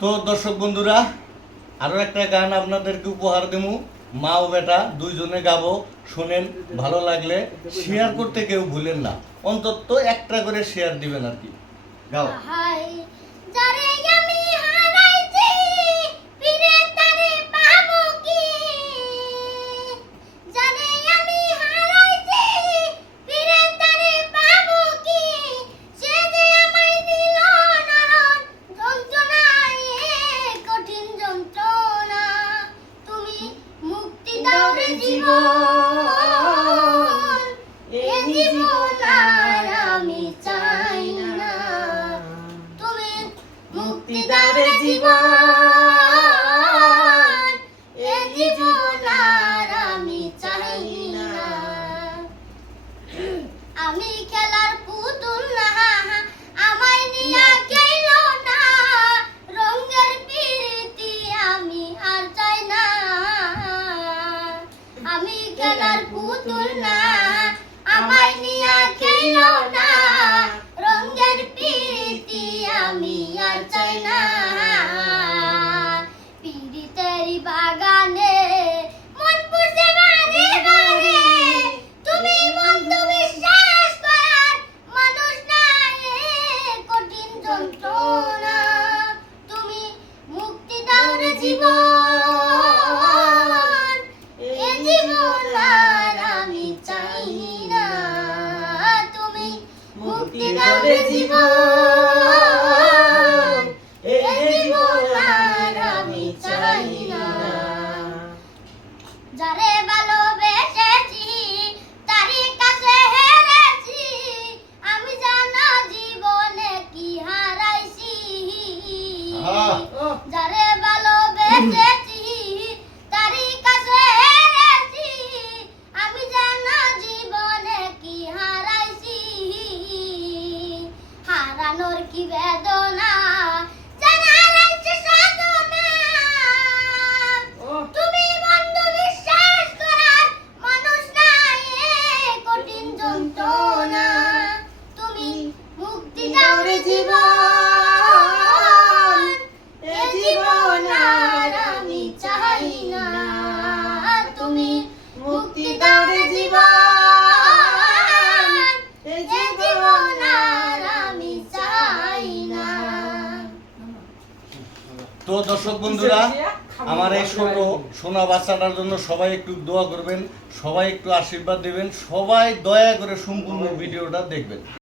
তো দর্শক বন্ধুরা, আরও একটা গান আপনাদেরকে উপহার দেবো। মা ও বেটা, দুইজনে গাবো, শোনেন, ভালো লাগলে শেয়ার করতে কেউ ভুলেন না। অন্তত একটা করে শেয়ার দিবেন আর কি। গাও। জীবন, এ জীবন আমি চাই না। তুমি মুক্তি রে জীবন, এ জীবন আমি চাই না। আমি খেলার পুতুল না, আমায় নিয়া খেলার পুতুল না, আমায় নিয়া গেল না। রঙের প্রীতি আমি আর চাই না। বাগানে কঠিন যন্ত্রণা জীবন। জীবন আর আমি চাই না। যারে ভালোবেসেছি তারই কাছে হেরেছি। আমি জানা জীবনে কি হারাইছি? যারে ভালোবেসেছি হারানোর কি বেদনা? তো দর্শক বন্ধুরা, আমার এই ছোট সোনা বাচ্চাটার জন্য সবাই একটু দোয়া করবেন, সবাই একটু আশীর্বাদ দেবেন, সবাই দয়া করে সম্পূর্ণ ভিডিওটা দেখবেন।